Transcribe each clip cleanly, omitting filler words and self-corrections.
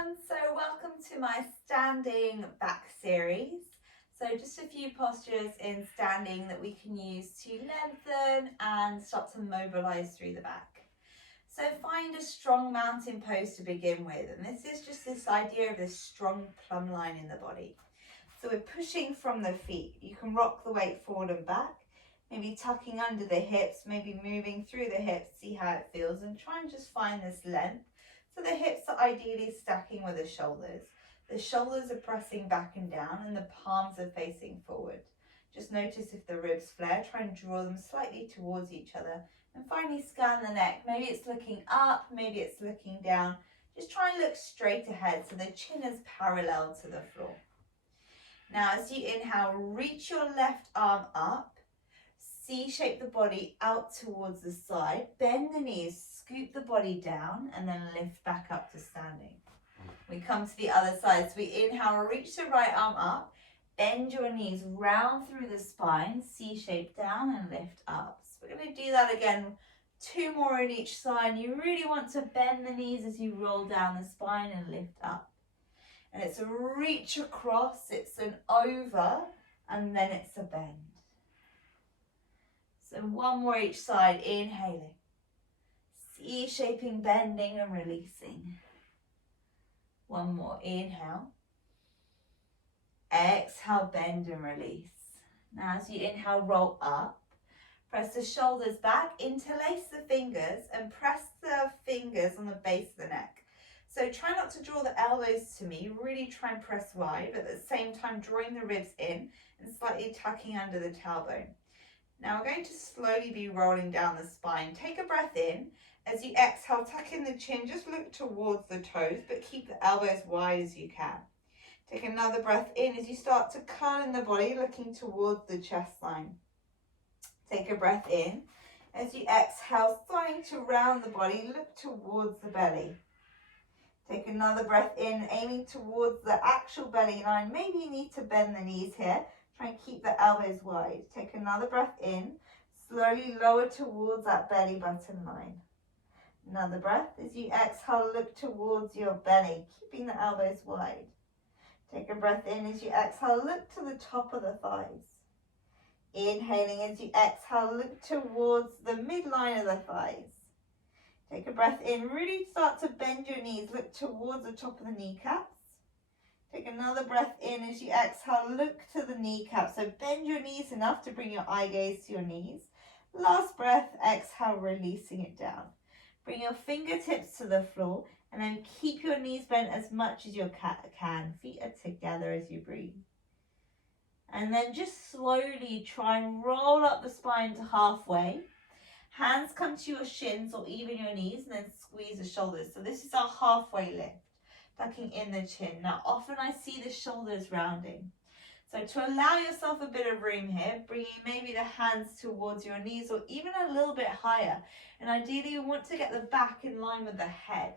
everyone, so welcome to my standing back series. So just a few postures in standing that we can use to lengthen and start to mobilize through the back. So find a strong mountain pose to begin with, and this is just this idea of this strong plumb line in the body. So we're pushing from the feet. You can rock the weight forward and back, maybe tucking under the hips, maybe moving through the hips, see how it feels, and try and just find this length. So the hips are ideally stacking with the shoulders. The shoulders are pressing back and down and the palms are facing forward. Just notice if the ribs flare, try and draw them slightly towards each other. And finally scan the neck. Maybe it's looking up, maybe it's looking down. Just try and look straight ahead so the chin is parallel to the floor. Now as you inhale, reach your left arm up. C-shape the body out towards the side, bend the knees, scoop the body down, and then lift back up to standing. We come to the other side, so we inhale, reach the right arm up, bend your knees round through the spine, C-shape down and lift up. So we're going to do that again, 2 more on each side. You really want to bend the knees as you roll down the spine and lift up. And it's a reach across, it's an over, and then it's a bend. So 1 more each side, inhaling, C-shaping, bending and releasing. 1 more, inhale, exhale, bend and release. Now as you inhale, roll up, press the shoulders back, interlace the fingers and press the fingers on the base of the neck. So try not to draw the elbows to me, really try and press wide, but at the same time drawing the ribs in and slightly tucking under the tailbone. Now we're going to slowly be rolling down the spine. Take a breath in. As you exhale, tuck in the chin, just look towards the toes, but keep the elbows wide as you can. Take another breath in as you start to curl in the body, looking towards the chest line. Take a breath in. As you exhale, starting to round the body, look towards the belly. Take another breath in, aiming towards the actual belly line. Maybe you need to bend the knees here. Try and keep the elbows wide. Take another breath in. Slowly lower towards that belly button line. Another breath. As you exhale, look towards your belly, keeping the elbows wide. Take a breath in. As you exhale, look to the top of the thighs. Inhaling as you exhale, look towards the midline of the thighs. Take a breath in. Really start to bend your knees. Look towards the top of the kneecaps. Take another breath in as you exhale, look to the kneecaps. So bend your knees enough to bring your eye gaze to your knees. Last breath, exhale, releasing it down. Bring your fingertips to the floor and then keep your knees bent as much as you can. Feet are together as you breathe. And then just slowly try and roll up the spine to halfway. Hands come to your shins or even your knees and then squeeze the shoulders. So this is our halfway lift. Tucking in the chin. Now often I see the shoulders rounding. So to allow yourself a bit of room here, bringing maybe the hands towards your knees or even a little bit higher. And ideally you want to get the back in line with the head.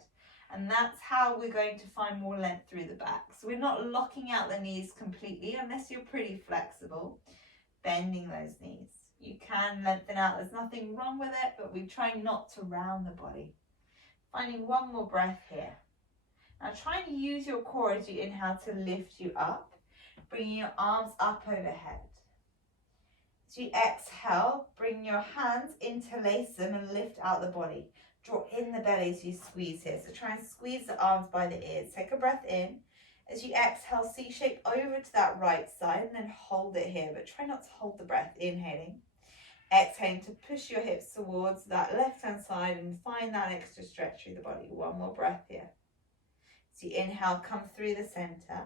And that's how we're going to find more length through the back. So we're not locking out the knees completely unless you're pretty flexible. Bending those knees. You can lengthen out, there's nothing wrong with it, but we're trying not to round the body. Finding 1 more breath here. Now try and use your core as you inhale to lift you up, bringing your arms up overhead. As you exhale, bring your hands, interlace them and lift out the body. Draw in the belly as you squeeze here. So try and squeeze the arms by the ears. Take a breath in. As you exhale, C-shape over to that right side and then hold it here, but try not to hold the breath. Inhaling. Exhaling to push your hips towards that left-hand side and find that extra stretch through the body. 1 more breath here. So you inhale, come through the center.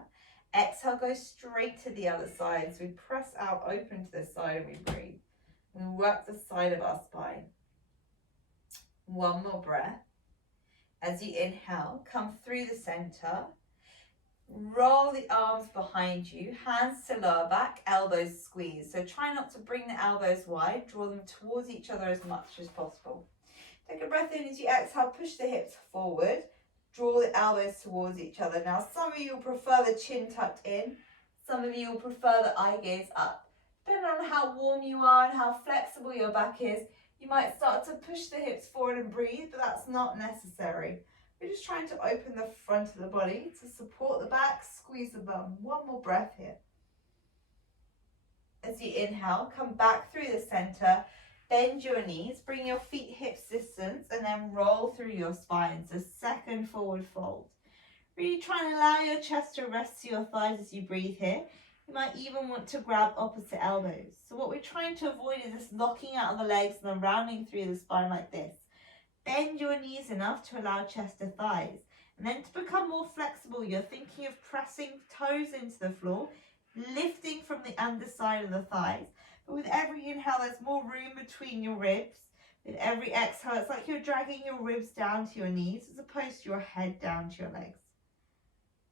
Exhale, go straight to the other side. So we press out, open to the side and we breathe. We work the side of our spine. 1 more breath. As you inhale, come through the center. Roll the arms behind you, hands to lower back, elbows squeeze. So try not to bring the elbows wide, draw them towards each other as much as possible. Take a breath in as you exhale, push the hips forward. Draw the elbows towards each other. Now, some of you will prefer the chin tucked in. Some of you will prefer the eye gaze up. Depending on how warm you are and how flexible your back is, you might start to push the hips forward and breathe, but that's not necessary. We're just trying to open the front of the body to support the back, squeeze the bum. One more breath here. As you inhale, come back through the center, bend your knees, bring your feet hips distance, and then roll through your spine. So second forward fold. Really try and allow your chest to rest to your thighs as you breathe here. You might even want to grab opposite elbows. So what we're trying to avoid is this locking out of the legs and then rounding through the spine like this. Bend your knees enough to allow chest to thighs. And then to become more flexible, you're thinking of pressing toes into the floor, lifting from the underside of the thighs. But with every inhale, there's more room between your ribs. With every exhale, it's like you're dragging your ribs down to your knees as opposed to your head down to your legs.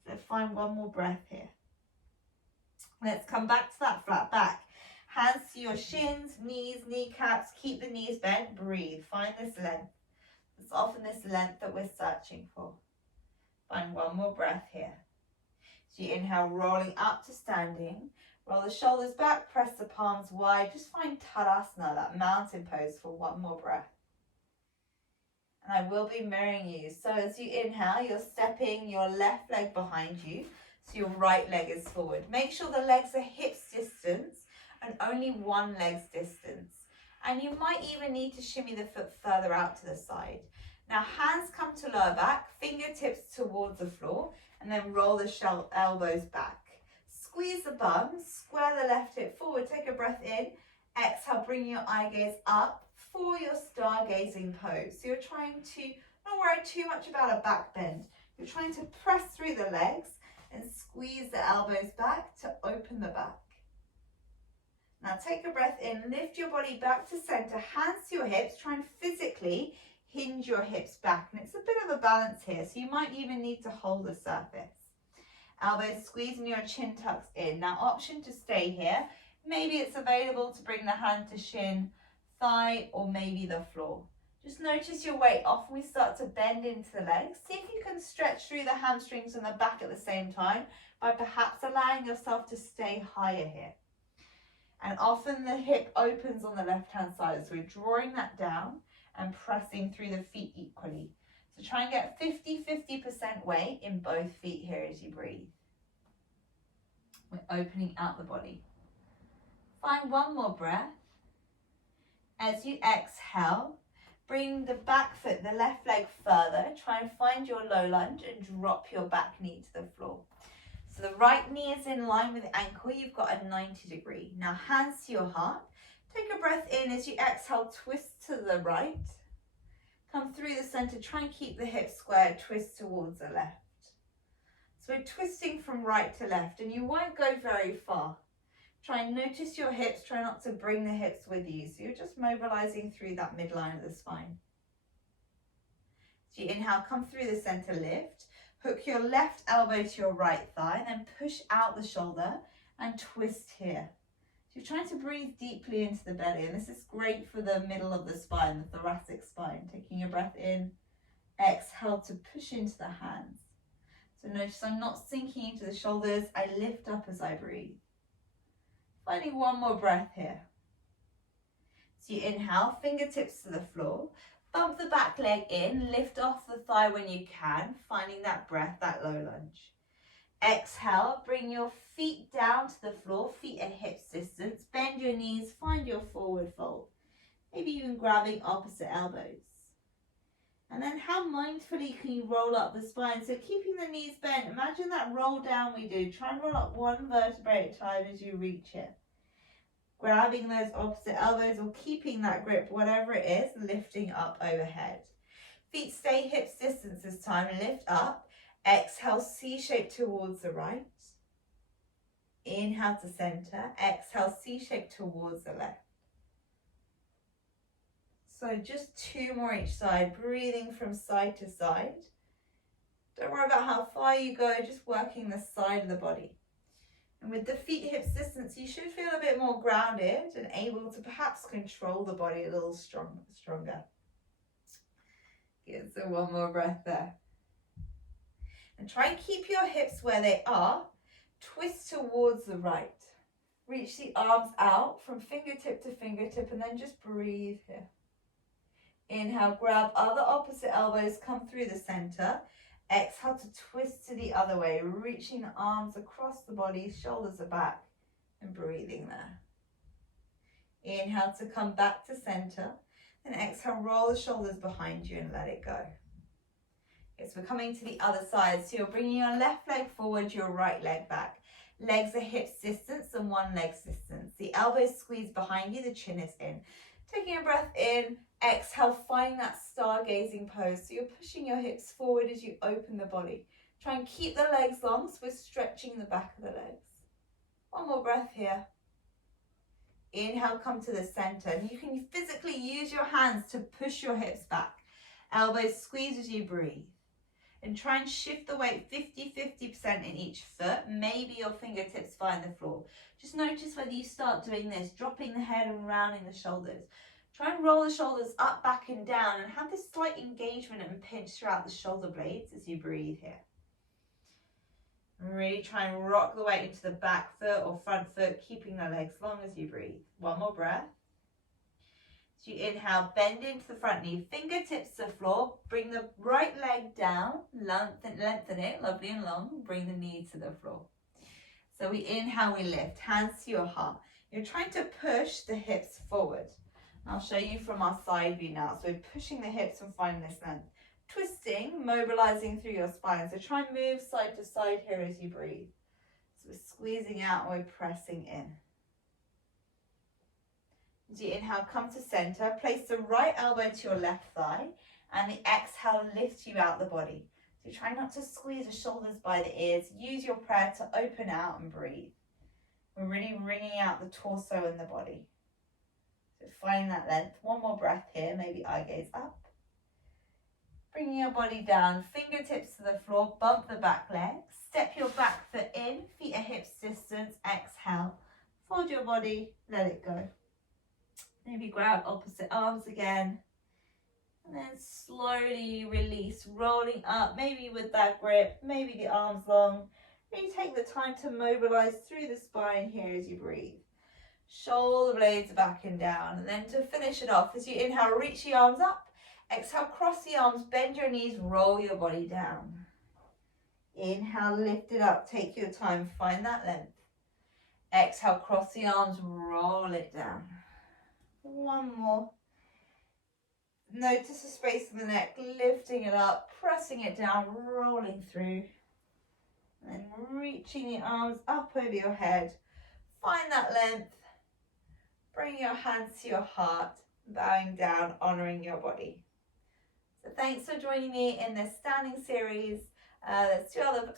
So find one more breath here. Let's come back to that flat back. Hands to your shins, knees, kneecaps. Keep the knees bent. Breathe. Find this length. It's often this length that we're searching for. Find one more breath here. So you inhale, rolling up to standing. Roll the shoulders back, press the palms wide. Just find Tadasana, that mountain pose, for one more breath. And I will be mirroring you. So as you inhale, you're stepping your left leg behind you. So your right leg is forward. Make sure the legs are hips distance and only one leg's distance. And you might even need to shimmy the foot further out to the side. Now hands come to lower back, fingertips towards the floor, and then roll the elbows back. Squeeze the bum, square the left hip forward, take a breath in. Exhale, bring your eye gaze up for your stargazing pose. So you're trying to not worry too much about a back bend. You're trying to press through the legs and squeeze the elbows back to open the back. Now take a breath in, lift your body back to center, hands to your hips, try and physically hinge your hips back. And it's a bit of a balance here, so you might even need to hold the surface. Elbows squeezing, your chin tucks in. Now option to stay here. Maybe it's available to bring the hand to shin, thigh, or maybe the floor. Just notice your weight. Often we start to bend into the legs. See if you can stretch through the hamstrings and the back at the same time by perhaps allowing yourself to stay higher here. And often the hip opens on the left-hand side, so we're drawing that down and pressing through the feet equally. So try and get 50% weight in both feet here as you breathe. We're opening out the body. Find one more breath. As you exhale, bring the back foot, the left leg further. Try and find your low lunge and drop your back knee to the floor. So the right knee is in line with the ankle. You've got a 90 degree. Now hands to your heart. Take a breath in. As you exhale, twist to the right. Come through the center. Try and keep the hips square. Twist towards the left. So we're twisting from right to left, and you won't go very far. Try and notice your hips. Try not to bring the hips with you. So you're just mobilizing through that midline of the spine. So you inhale, come through the center, lift. Hook your left elbow to your right thigh, then push out the shoulder and twist here. So you're trying to breathe deeply into the belly, and this is great for the middle of the spine, the thoracic spine. Taking your breath in, exhale to push into the hands. So notice I'm not sinking into the shoulders, I lift up as I breathe. Finding one more breath here. So you inhale, fingertips to the floor. Bump the back leg in, lift off the thigh when you can, finding that breath, that low lunge. Exhale, bring your feet down to the floor, feet at hips distance, bend your knees, find your forward fold. Maybe even grabbing opposite elbows. And then how mindfully can you roll up the spine? So keeping the knees bent, imagine that roll down we do. Try and roll up one vertebrae at a time as you reach it. Grabbing those opposite elbows or keeping that grip, whatever it is, lifting up overhead. Feet stay hips distance this time, lift up. Exhale, C-shape towards the right. Inhale to center. Exhale, C-shape towards the left. So just two more each side, breathing from side to side. Don't worry about how far you go, just working the side of the body. And with the feet hips distance, you should feel a bit more grounded and able to perhaps control the body a little stronger. Good, so one more breath there. And try and keep your hips where they are. Twist towards the right. Reach the arms out from fingertip to fingertip and then just breathe here. Inhale, grab other opposite elbows, come through the center. Exhale to twist to the other way, reaching the arms across the body, shoulders are back, and breathing there. Inhale to come back to center. Then exhale, roll the shoulders behind you and let it go. Okay, so we're coming to the other side. So you're bringing your left leg forward, your right leg back. Legs are hips distance and one leg's distance. The elbows squeeze behind you, the chin is in. Taking a breath in, exhale, finding that stargazing pose. So you're pushing your hips forward as you open the body. Try and keep the legs long, so we're stretching the back of the legs. One more breath here. Inhale, come to the center. And you can physically use your hands to push your hips back. Elbows squeeze as you breathe. And try and shift the weight 50% in each foot. Maybe your fingertips find the floor. Just notice whether you start doing this, dropping the head and rounding the shoulders. Try and roll the shoulders up, back and down and have this slight engagement and pinch throughout the shoulder blades as you breathe here. And really try and rock the weight into the back foot or front foot, keeping the legs long as you breathe. One more breath. So you inhale, bend into the front knee, fingertips to the floor, bring the right leg down, lengthen it, lovely and long, bring the knee to the floor. So we inhale, we lift, hands to your heart. You're trying to push the hips forward. I'll show you from our side view now. So we're pushing the hips and finding this length. Twisting, mobilizing through your spine. So try and move side to side here as you breathe. So we're squeezing out and we're pressing in. As you inhale, come to center. Place the right elbow to your left thigh. And the exhale lifts you out the body. So try not to squeeze the shoulders by the ears. Use your prayer to open out and breathe. We're really wringing out the torso and the body. So finding that length. One more breath here. Maybe eye gaze up. Bringing your body down, fingertips to the floor, bump the back leg. Step your back foot in, feet are hips distance. Exhale. Fold your body, let it go. Maybe grab opposite arms again. And then slowly release, rolling up, maybe with that grip, maybe the arms long. Really take the time to mobilize through the spine here as you breathe. Shoulder blades back and down. And then to finish it off, as you inhale, reach the arms up. Exhale, cross the arms, bend your knees, roll your body down. Inhale, lift it up, take your time, find that length. Exhale, cross the arms, roll it down. One more. Notice the space in the neck, lifting it up, pressing it down, rolling through. And then reaching the arms up over your head. Find that length. Bring your hands to your heart, bowing down, honoring your body. So thanks for joining me in this standing series. There's 2 other